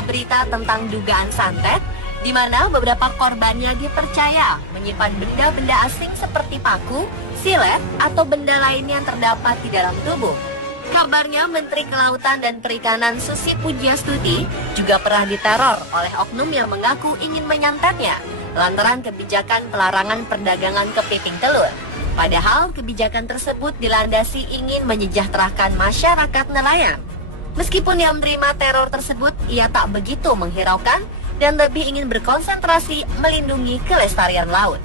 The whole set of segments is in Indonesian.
sebuah berita tentang dugaan santet, di mana beberapa korbannya dipercaya menyimpan benda-benda asing seperti paku, silet, atau benda lain yang terdapat di dalam tubuh. Kabarnya Menteri Kelautan dan Perikanan Susi Pujiastuti juga pernah diteror oleh oknum yang mengaku ingin menyantetnya lantaran kebijakan pelarangan perdagangan kepiting telur. Padahal kebijakan tersebut dilandasi ingin menyejahterakan masyarakat nelayan. Meskipun ia menerima teror tersebut, ia tak begitu menghiraukan dan lebih ingin berkonsentrasi melindungi kelestarian laut.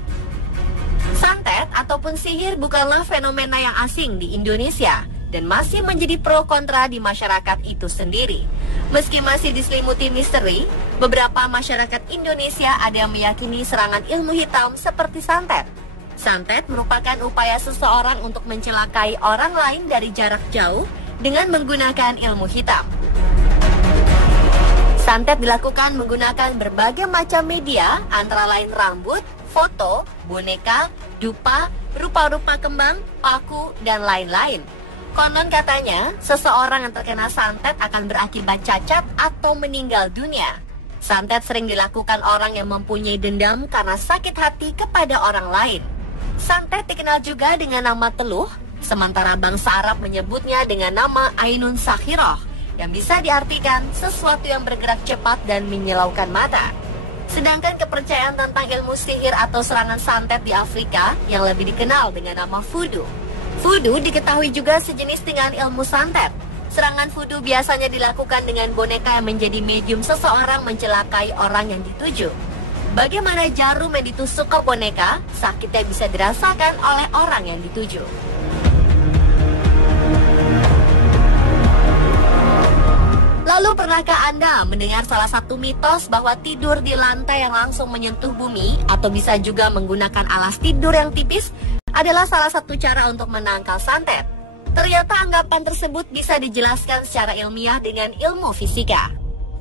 Santet ataupun sihir bukanlah fenomena yang asing di Indonesia dan masih menjadi pro kontra di masyarakat itu sendiri. Meski masih diselimuti misteri, beberapa masyarakat Indonesia ada yang meyakini serangan ilmu hitam seperti santet. Santet merupakan upaya seseorang untuk mencelakai orang lain dari jarak jauh dengan menggunakan ilmu hitam. Santet dilakukan menggunakan berbagai macam media, antara lain rambut, foto, boneka, dupa, rupa-rupa kembang, paku, dan lain-lain. Konon katanya, seseorang yang terkena santet akan berakibat cacat atau meninggal dunia. Santet sering dilakukan orang yang mempunyai dendam karena sakit hati kepada orang lain. Santet dikenal juga dengan nama teluh, sementara bangsa Arab menyebutnya dengan nama Ainun Sakhiroh, yang bisa diartikan sesuatu yang bergerak cepat dan menyilaukan mata. Sedangkan kepercayaan tentang ilmu sihir atau serangan santet di Afrika yang lebih dikenal dengan nama voodoo. Voodoo diketahui juga sejenis dengan ilmu santet. Serangan voodoo biasanya dilakukan dengan boneka yang menjadi medium seseorang mencelakai orang yang dituju. Bagaimana jarum yang ditusuk ke boneka, sakitnya bisa dirasakan oleh orang yang dituju. Lalu pernahkah Anda mendengar salah satu mitos bahwa tidur di lantai yang langsung menyentuh bumi atau bisa juga menggunakan alas tidur yang tipis adalah salah satu cara untuk menangkal santet? Ternyata anggapan tersebut bisa dijelaskan secara ilmiah dengan ilmu fisika.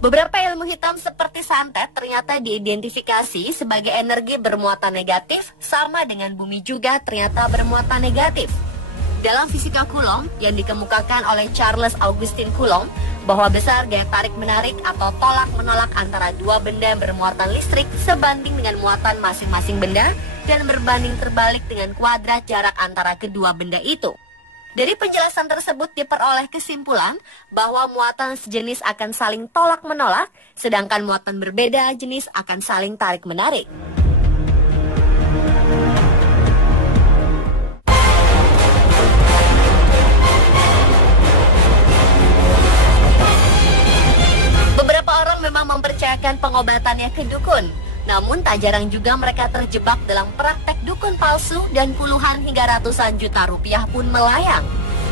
Beberapa ilmu hitam seperti santet ternyata diidentifikasi sebagai energi bermuatan negatif, sama dengan bumi juga ternyata bermuatan negatif. Dalam fisika Coulomb yang dikemukakan oleh Charles Augustin Coulomb, bahwa besar gaya tarik-menarik atau tolak-menolak antara dua benda yang bermuatan listrik sebanding dengan muatan masing-masing benda dan berbanding terbalik dengan kuadrat jarak antara kedua benda itu. Dari penjelasan tersebut diperoleh kesimpulan bahwa muatan sejenis akan saling tolak-menolak, sedangkan muatan berbeda jenis akan saling tarik-menarik. Beberapa orang memang mempercayakan pengobatannya ke dukun. Namun tak jarang juga mereka terjebak dalam praktek dukun palsu dan puluhan hingga ratusan juta rupiah pun melayang.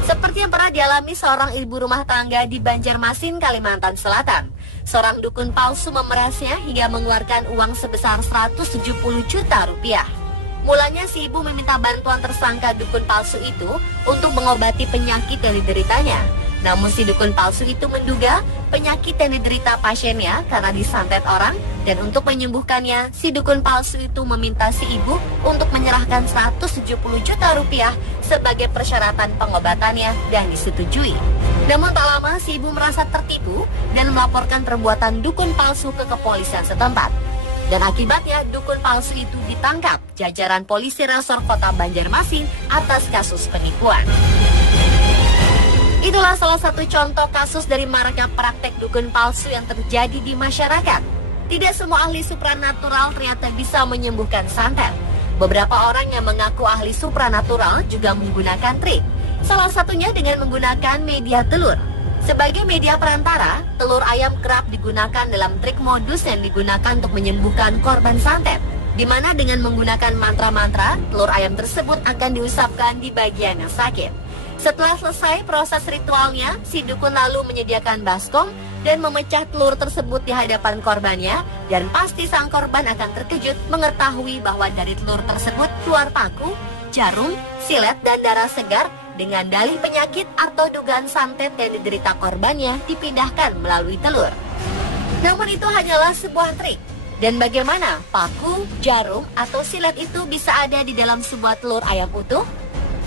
Seperti yang pernah dialami seorang ibu rumah tangga di Banjarmasin, Kalimantan Selatan. Seorang dukun palsu memerasnya hingga mengeluarkan uang sebesar 170 juta rupiah. Mulanya si ibu meminta bantuan tersangka dukun palsu itu untuk mengobati penyakit yang dideritanya. Namun si dukun palsu itu menduga penyakit yang diderita pasiennya karena disantet orang, dan untuk menyembuhkannya, si dukun palsu itu meminta si ibu untuk menyerahkan 170 juta rupiah sebagai persyaratan pengobatannya dan disetujui. Namun tak lama si ibu merasa tertipu dan melaporkan perbuatan dukun palsu ke kepolisian setempat. Dan akibatnya dukun palsu itu ditangkap jajaran polisi resor kota Banjarmasin atas kasus penipuan. Itulah salah satu contoh kasus dari maraknya praktek dukun palsu yang terjadi di masyarakat. Tidak semua ahli supranatural ternyata bisa menyembuhkan santet. Beberapa orang yang mengaku ahli supranatural juga menggunakan trik. Salah satunya dengan menggunakan media telur. Sebagai media perantara, telur ayam kerap digunakan dalam trik modus yang digunakan untuk menyembuhkan korban santet. Di mana dengan menggunakan mantra-mantra, telur ayam tersebut akan diusapkan di bagian yang sakit. Setelah selesai proses ritualnya, si dukun lalu menyediakan baskom dan memecah telur tersebut di hadapan korbannya, dan pasti sang korban akan terkejut mengetahui bahwa dari telur tersebut keluar paku, jarum, silet, dan darah segar dengan dalih penyakit atau dugaan santet yang diderita korbannya dipindahkan melalui telur. Namun itu hanyalah sebuah trik. Dan bagaimana paku, jarum, atau silet itu bisa ada di dalam sebuah telur ayam utuh?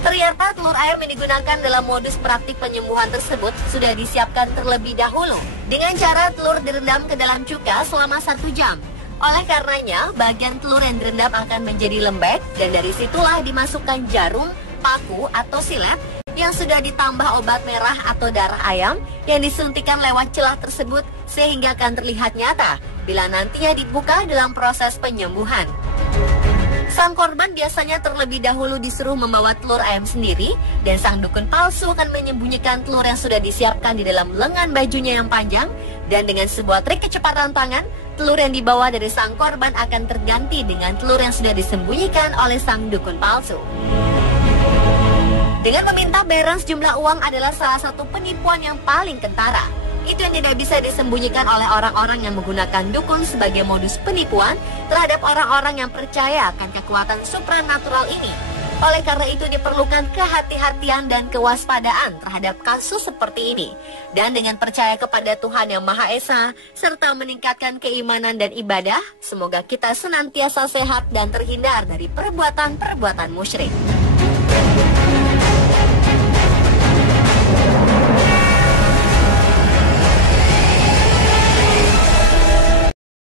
Ternyata telur ayam yang digunakan dalam modus praktik penyembuhan tersebut sudah disiapkan terlebih dahulu dengan cara telur direndam ke dalam cuka selama 1 jam. Oleh karenanya, bagian telur yang direndam akan menjadi lembek dan dari situlah dimasukkan jarum, paku atau silet yang sudah ditambah obat merah atau darah ayam yang disuntikan lewat celah tersebut sehingga akan terlihat nyata bila nantinya dibuka dalam proses penyembuhan. Sang korban biasanya terlebih dahulu disuruh membawa telur ayam sendiri dan sang dukun palsu akan menyembunyikan telur yang sudah disiapkan di dalam lengan bajunya yang panjang dan dengan sebuah trik kecepatan tangan, telur yang dibawa dari sang korban akan terganti dengan telur yang sudah disembunyikan oleh sang dukun palsu. Dengan meminta bayaran sejumlah uang adalah salah satu penipuan yang paling kentara. Itu yang tidak bisa disembunyikan oleh orang-orang yang menggunakan dukun sebagai modus penipuan terhadap orang-orang yang percaya akan kekuatan supranatural ini. Oleh karena itu diperlukan kehati-hatian dan kewaspadaan terhadap kasus seperti ini. Dan dengan percaya kepada Tuhan Yang Maha Esa, serta meningkatkan keimanan dan ibadah, semoga kita senantiasa sehat dan terhindar dari perbuatan-perbuatan musyrik.